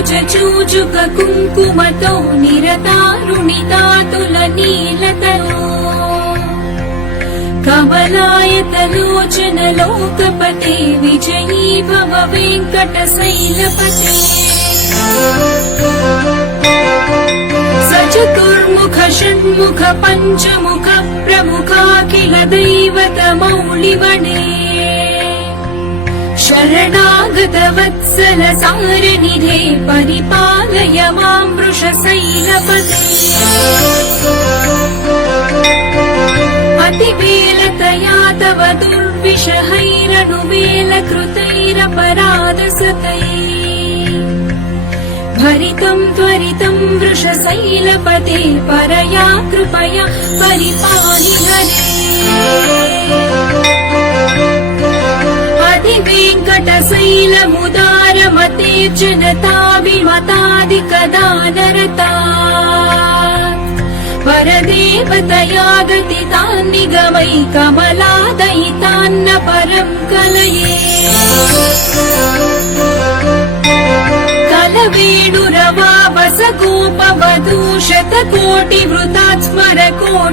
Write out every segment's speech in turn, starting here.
कुचूचुक कुङ्कुमतो निरतारुणितातुलनीलतरो कमलायतलोचन लोकपते विजयी भव वेङ्कटशैलपते सचतुर्मुख षण्मुख पञ्चमुख प्रमुखाखिल दैवतमौलिवने शरणागत वत्सल सारनिधे परिपालय मां वृषशैलपते अतिवेलतया तव दुर्विषहैरनुवेलकृतैरपराधसतैः भरितं त्वरितं वृषशैलपते परया कृपया परिपाहि हरे अधिवेङ्कटशैलमुदारमते जनताभिमतादिकदानरता परदेवतया गतितान् निगमै कमलादयितान्न परं कलये कलवेणुरवावस गोपवधूशतकोटिवृतात् स्मरकोटिसमात्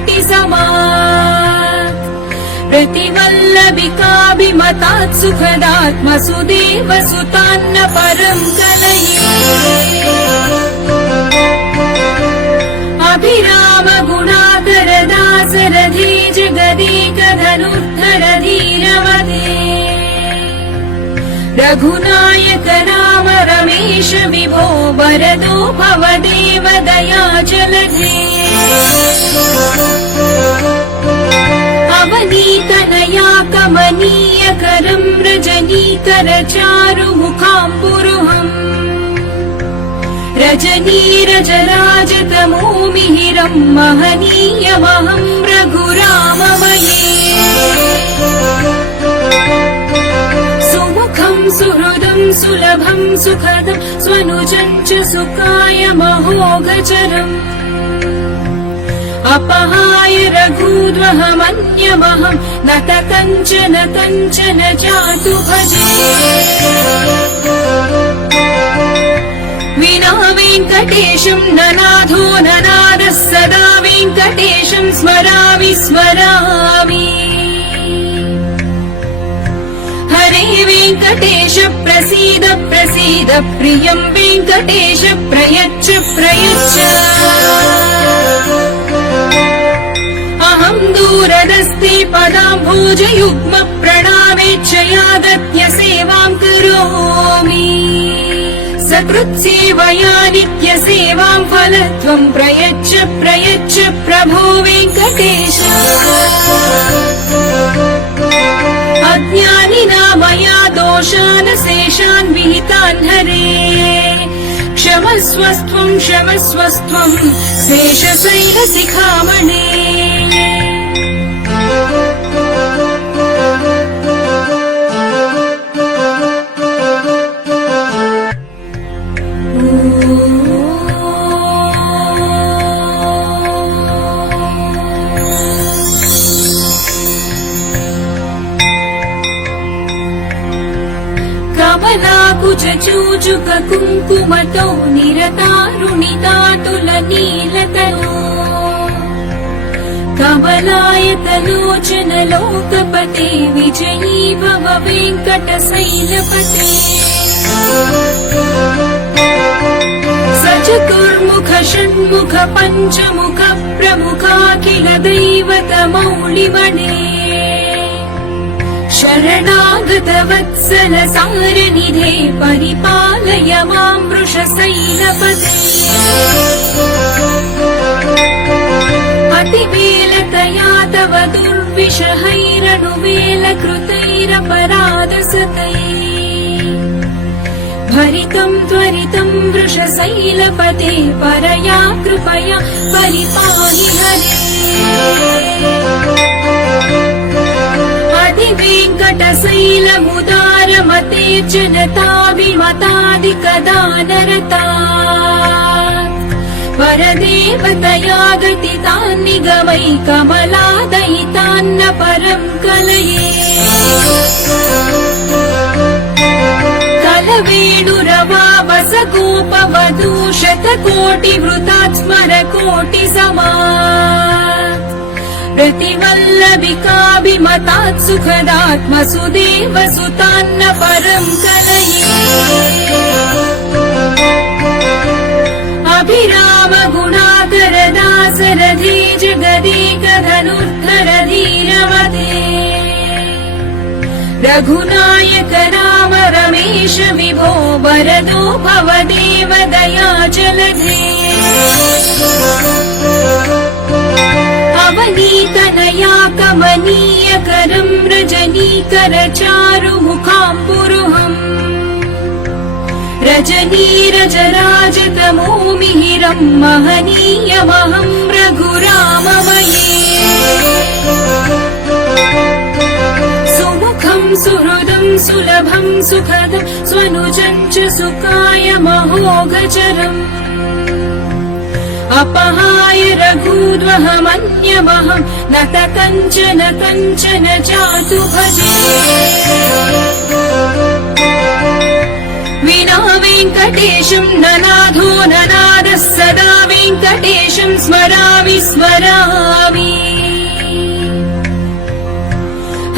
प्रतिवल्लभिकाभिमतात् सुखदात्मसुदेवसुतान्न परं कलये अभिराम गुणाकर दासरथी जगदेकधनुर्धर धीरवदे रघुनायक राम रमेश विभो वरदो भवदेव दयाजलधे अवनीतनया कमनीयकरं रजनीकर चारुमुखाम्बुरुहम् रजनीरजराजतमो मिहिरं महनीयमहं रघुराममये सुमुखं सुहृदं सुलभं सुखदं स्वनुजं च सुखाय महोगचरम् अपहाय रघूद्वहमन्यमहं नत कञ्चन कञ्चन जातु भजे विना वेङ्कटेशं ननाथो ननादः सदा वेङ्कटेशं स्मरामि स्मरामि हरे वेङ्कटेश प्रसीद प्रसीद प्रियं वेङ्कटेश प्रयच्छ प्रयच्छ अहं दूरदस्ते पदाम्भोजयुग्म प्रणामेच्छया सेवां करोमि सकृत्सेवया नित्यसेवां फलत्वं प्रयच्छ प्रयच्छ प्रभो वेङ्कटेश अज्ञानिना मया दोषान् शेषान् विहितान् हरे क्षमस्वस्त्वं क्षमस्वस्त्वं शेषशैलशिखामणे कुचूचुक कुङ्कुमतो निरतारुणितातुलनीलतरो कमलायतलोचन लोकपते विजयी भव वेङ्कटशैलपते सचतुर्मुख षण्मुख पञ्चमुख प्रमुखाखिल दैवतमौलिवने शरणागत वत्सल सारनिधे परिपालय मां वृषशैलपते अतिवेलतया तव दुर्विषहैरनुवेलकृतैरपराधसतैः भरितं त्वरितं वृषशैलपते परया कृपया परिपाहि हरे अधिवेङ्कटशैलमुदारमते जनताभिमतादिकदानरता परदेवतया गतितान् निगमै कमलादयितान्न परं कलये कलवेणुरवावस गोपवधू शतकोटिवृतात् स्मरकोटिसमात् प्रतिवल्लभिकाभिमतात् सुखदात्मसुदेवसुतान्न परं कलये अभिराम गुणाकर दासरथी जगदेक धनुर्धर धीरवते रघुनायक राम रमेश विभो वरदो भवदेव दयाचलधे अवनीतनया कमनीयकरं रजनीकर चारुमुखाम्बुरुहम् रजनीरजराजतमो मिहिरं महनीयमहं रघुराममये सुमुखं सुहृदं सुलभं सुखदं स्वनुजं च सुखायमहोगचरम् अपहाय रघूद्वहमन्यमहं नत कञ्चन कञ्चन जातु भजे विना वेङ्कटेशं ननाथो ननादः सदा वेङ्कटेशं स्मरामि स्मरामि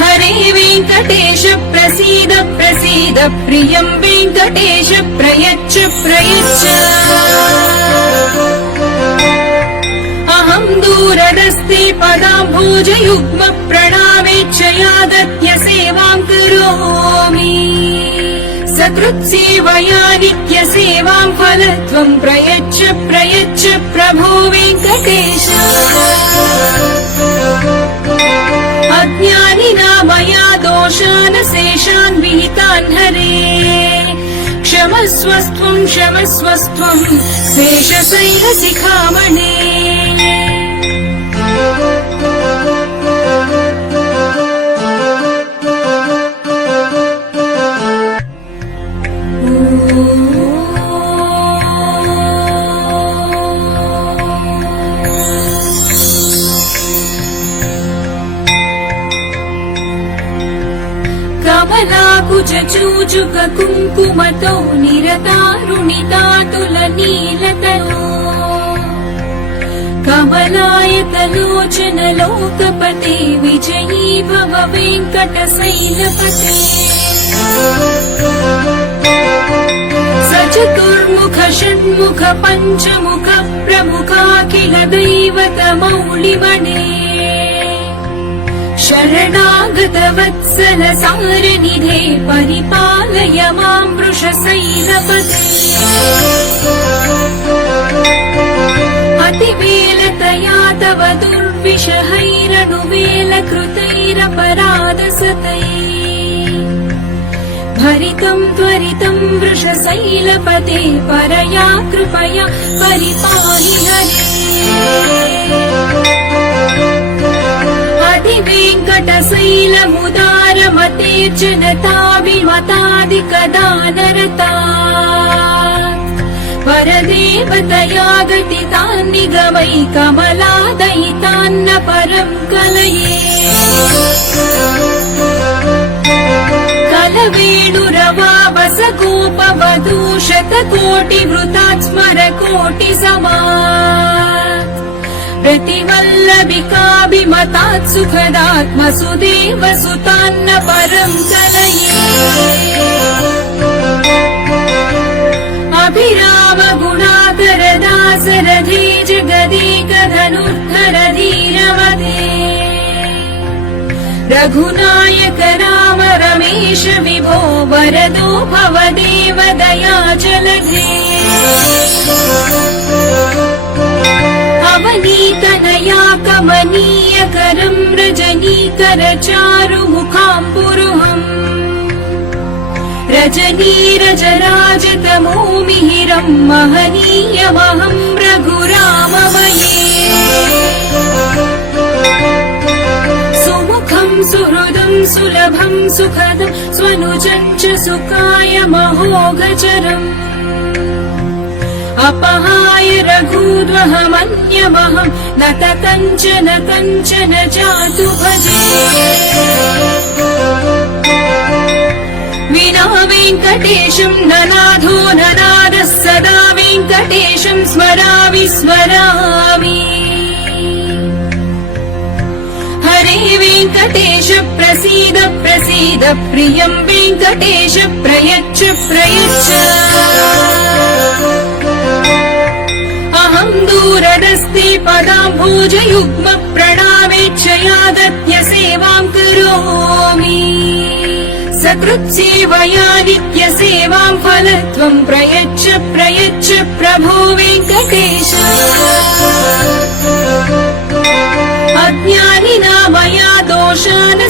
हरे वेङ्कटेश प्रसीद प्रसीद प्रियं वेङ्कटेश प्रयच्छ प्रयच्छ अहं दूरदस्ते पदाम्भोजयुग्म प्रणामेच्छ यादत्य सेवां करोमि सकृत्सेवया नित्यसेवां फलत्वं प्रयच्छ प्रयच्छ प्रभो वेङ्कटेश अज्ञानिना मया दोषान् शेषान् विहितान् हरे क्षमस्वस्त्वं क्षमस्वस्त्वं शेषशैलशिखामणे कमलाकुचूजुक कुङ्कुमतो निरतारुणितातुलनीलतनो कमलायतलोचन लोकपते विजयी भव वेङ्कटशैलपते सचतुर्मुख षण्मुख पञ्चमुख प्रमुखाखिल दैवतमौलिमणे शरणागत वत्सल सारनिधे परिपालय मां वृषशैलपते अतिवेलतया तव दुर्विषहैरनुवेलकृतैरपराधसतैः भरितं त्वरितं वृषशैलपते परया कृपया परिपाहि हरे वेङ्कटशैलमुदारमते जनताभिमतादिकदानरता परदेवतया गतितान् निगमै कमलादयितान्न परं कलये कलवेणुरवावस गोपवधू शतकोटिवृतात् स्मरकोटिसमात् प्रतिवल्लभिकाभिमतात् सुखदात्मसुदेवसुतान्न परं कलये अभिराम गुणाकर दासरथी जगदेक धनुर्धर धीरवते रघुनायक राम रमेश विभो वरदो भवदेव दयाचलधे अवनीतनया कमनीयकरं रजनीकर चारुमुखाम्बुरुहम् रजनीरजराजतमो मिहिरं महनीयमहं रघुराममये सुमुखं सुहृदं सुलभं सुखदं स्वनुजं च सुखायमहोगचरम् अपहाय रघूद्वहमन्यमहं नत कञ्चन कञ्चन जातु भजे विना वेङ्कटेशं ननाथो ननादः सदा वेङ्कटेशं स्मरामि स्मरामि हरे वेङ्कटेश प्रसीद प्रसीद प्रियं वेङ्कटेश प्रयच्छ प्रयच्छ अहं दूरदस्ते पदाम्भोजयुग्म प्रणामेच्छयागत्य सेवां करोमि सकृत्सेवया नित्यसेवां फलत्वं प्रयच्छ प्रयच्छ प्रभो वेङ्कटेश अज्ञानिना मया दोषान्